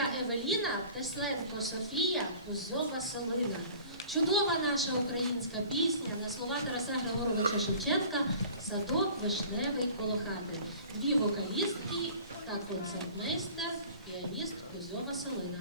Ткаченка Евеліна, Тесленко Софія, Кузова Солина, Чудова наша українська пісня на слова Тараса Григоровича Шевченка Садок вишневий коло хати. Дві вокалістки та концертмейстер, піаніст Кузьова Солина.